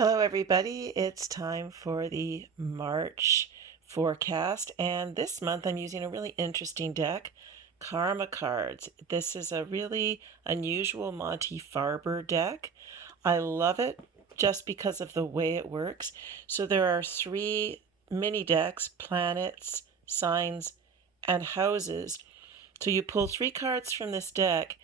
Hello, everybody. It's time for the March forecast, and this month I'm using a really interesting deck, Karma Cards. This is a really unusual Monte Farber deck. I love it just because of the way it works. So there are three mini decks, planets, signs, and houses. So you pull three cards from this deck,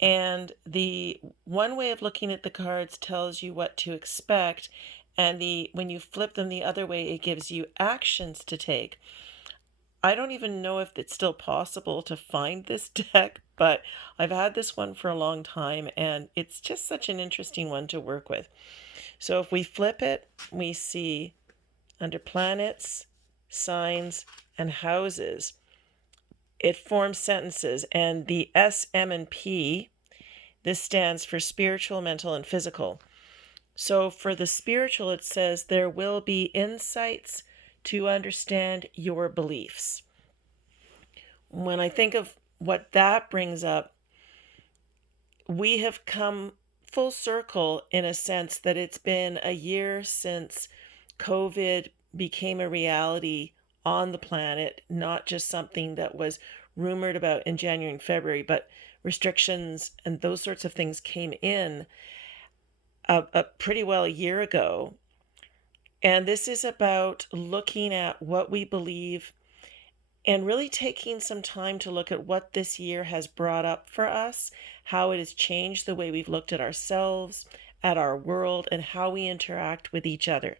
and the one way of looking at the cards tells you what to expect, and the when you flip them the other way, it gives you actions to take. I don't even know if it's still possible to find this deck, but I've had this one for a long time, and it's just such an interesting one to work with. So if we flip it, we see under planets, signs, and houses, it forms sentences, and the S, M, and P, this stands for spiritual, mental, and physical. So for the spiritual, it says there will be insights to understand your beliefs. When I think of what that brings up, we have come full circle in a sense that it's been a year since COVID became a reality on the planet, not just something that was rumored about in January and February, but restrictions and those sorts of things came in a pretty well a year ago. And this is about looking at what we believe and really taking some time to look at what this year has brought up for us, how it has changed the way we've looked at ourselves, at our world, and how we interact with each other.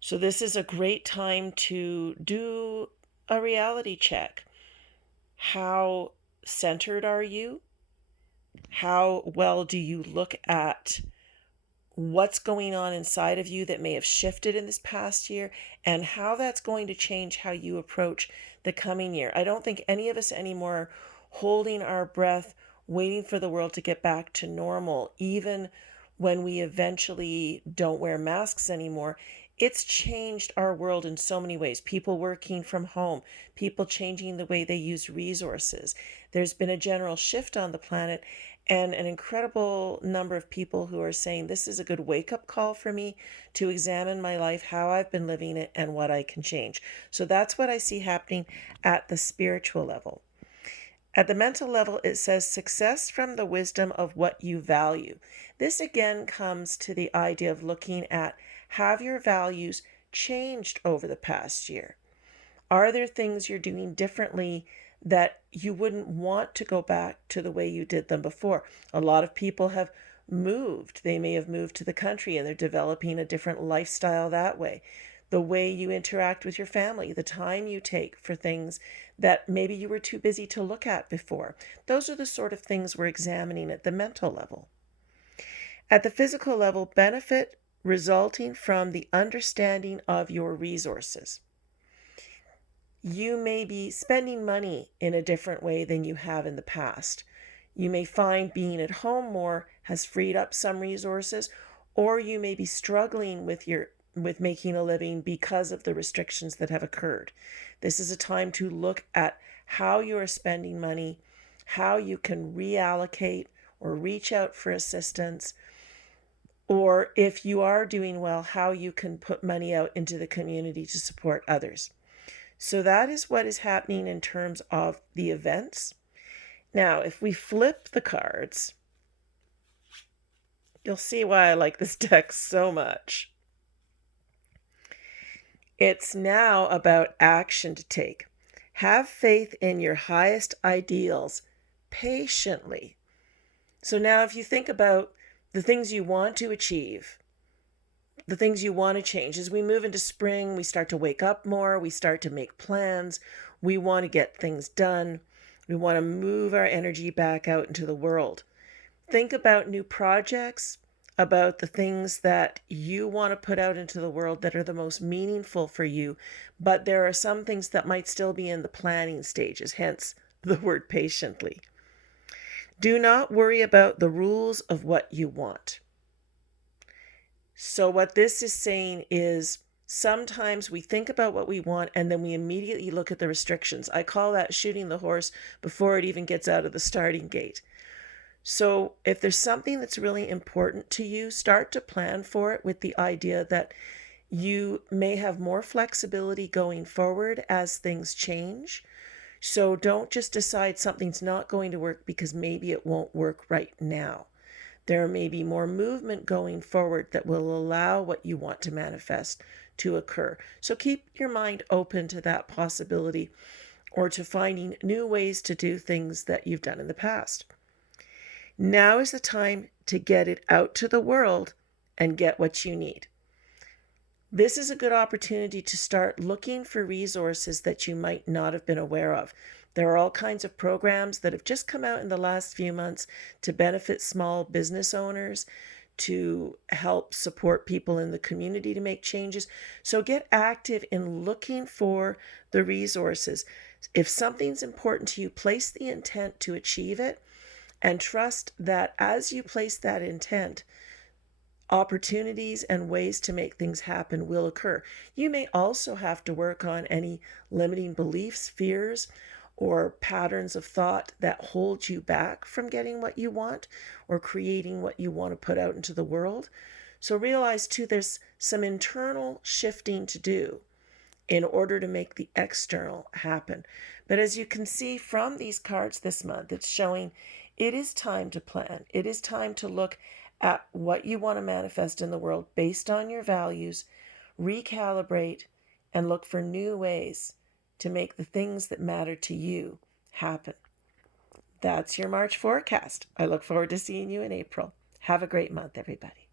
So, this is a great time to do a reality check. How centered are you? How well do you look at what's going on inside of you that may have shifted in this past year, and how that's going to change how you approach the coming year? I don't think any of us anymore are holding our breath, waiting for the world to get back to normal, even when we eventually don't wear masks anymore. It's changed our world in so many ways. People working from home, people changing the way they use resources. There's been a general shift on the planet, and an incredible number of people who are saying this is a good wake-up call for me to examine my life, how I've been living it, and what I can change. So that's what I see happening at the spiritual level. At the mental level, it says success from the wisdom of what you value. This again comes to the idea of looking at, have your values changed over the past year? Are there things you're doing differently that you wouldn't want to go back to the way you did them before? A lot of people have moved. They may have moved to the country and they're developing a different lifestyle that way. The way you interact with your family, the time you take for things that maybe you were too busy to look at before. Those are the sort of things we're examining at the mental level. At the physical level, benefit resulting from the understanding of your resources. You may be spending money in a different way than you have in the past. You may find being at home more has freed up some resources, or you may be struggling with making a living because of the restrictions that have occurred. This is a time to look at how you are spending money, how you can reallocate or reach out for assistance, or if you are doing well, how you can put money out into the community to support others. So that is what is happening in terms of the events. Now, if we flip the cards, you'll see why I like this deck so much. It's now about action to take. Have faith in your highest ideals patiently. So now if you think about the things you want to achieve, the things you want to change, as we move into spring, we start to wake up more, we start to make plans, we want to get things done, we want to move our energy back out into the world. Think about new projects, about the things that you want to put out into the world that are the most meaningful for you, but there are some things that might still be in the planning stages, hence the word patiently. Do not worry about the rules of what you want. So what this is saying is sometimes we think about what we want and then we immediately look at the restrictions. I call that shooting the horse before it even gets out of the starting gate. So if there's something that's really important to you, start to plan for it with the idea that you may have more flexibility going forward as things change. So don't just decide something's not going to work because maybe it won't work right now. There may be more movement going forward that will allow what you want to manifest to occur. So keep your mind open to that possibility or to finding new ways to do things that you've done in the past. Now is the time to get it out to the world and get what you need. This is a good opportunity to start looking for resources that you might not have been aware of. There are all kinds of programs that have just come out in the last few months to benefit small business owners, to help support people in the community to make changes. So get active in looking for the resources. If something's important to you, place the intent to achieve it and trust that as you place that intent, opportunities and ways to make things happen will occur. You may also have to work on any limiting beliefs, fears, or patterns of thought that hold you back from getting what you want or creating what you want to put out into the world. So realize too, there's some internal shifting to do in order to make the external happen. But as you can see from these cards this month, it's showing it is time to plan. It is time to look at what you want to manifest in the world based on your values, recalibrate, and look for new ways to make the things that matter to you happen. That's your March forecast. I look forward to seeing you in April. Have a great month, everybody.